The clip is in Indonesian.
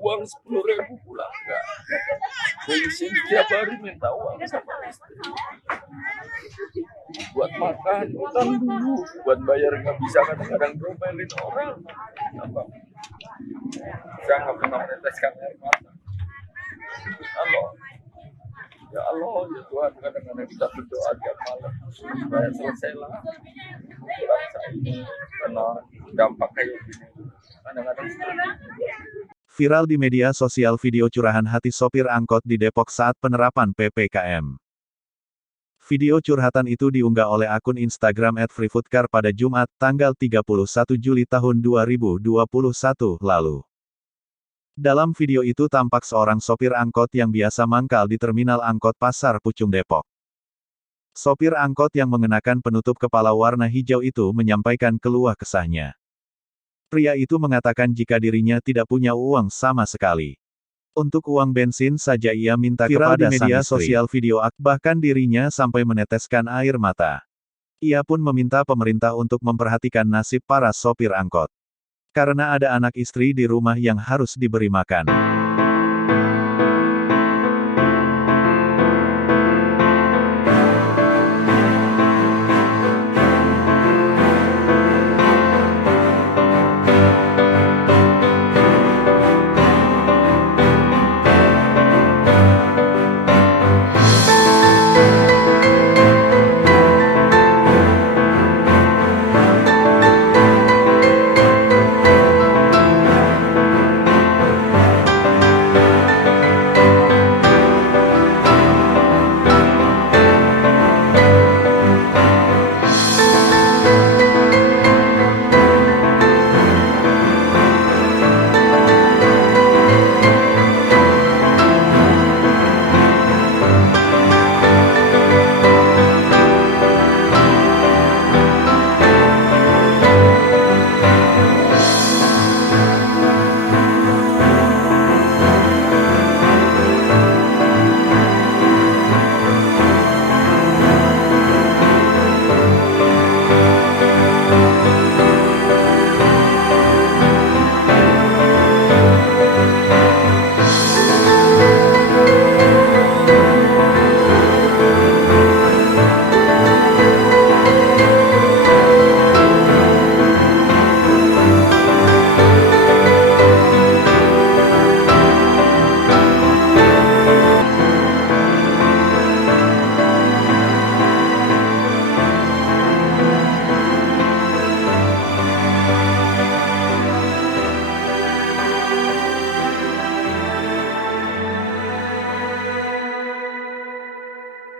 uang 10.000 pulang enggak. Bensin setiap hari minta uang sama istri. Buat makan, utang dulu. Buat bayar nggak bisa, kadang-kadang domelin orang. Apa? Saya nggak pernah meneteskan air mata. Allah. Ya Allah, ya Tuhan, kadang-kadang kita berdoa tiap malam supaya selesailah bangsa ini karena dampak kayak gini. Kadang-kadang Viral di media sosial video curahan hati sopir angkot di Depok saat penerapan PPKM. Video curhatan itu diunggah oleh akun Instagram @freefoodcar pada Jumat, tanggal 31 Juli tahun 2021 lalu. Dalam video itu tampak seorang sopir angkot yang biasa mangkal di terminal angkot Pasar Pucung Depok. Sopir angkot yang mengenakan penutup kepala warna hijau itu menyampaikan keluh kesahnya. Pria itu mengatakan jika dirinya tidak punya uang sama sekali. Untuk uang bensin saja ia minta kepada sang istri. Viral di media sosial video bahkan dirinya sampai meneteskan air mata. Ia pun meminta pemerintah untuk memperhatikan nasib para sopir angkot. Karena ada anak istri di rumah yang harus diberi makan.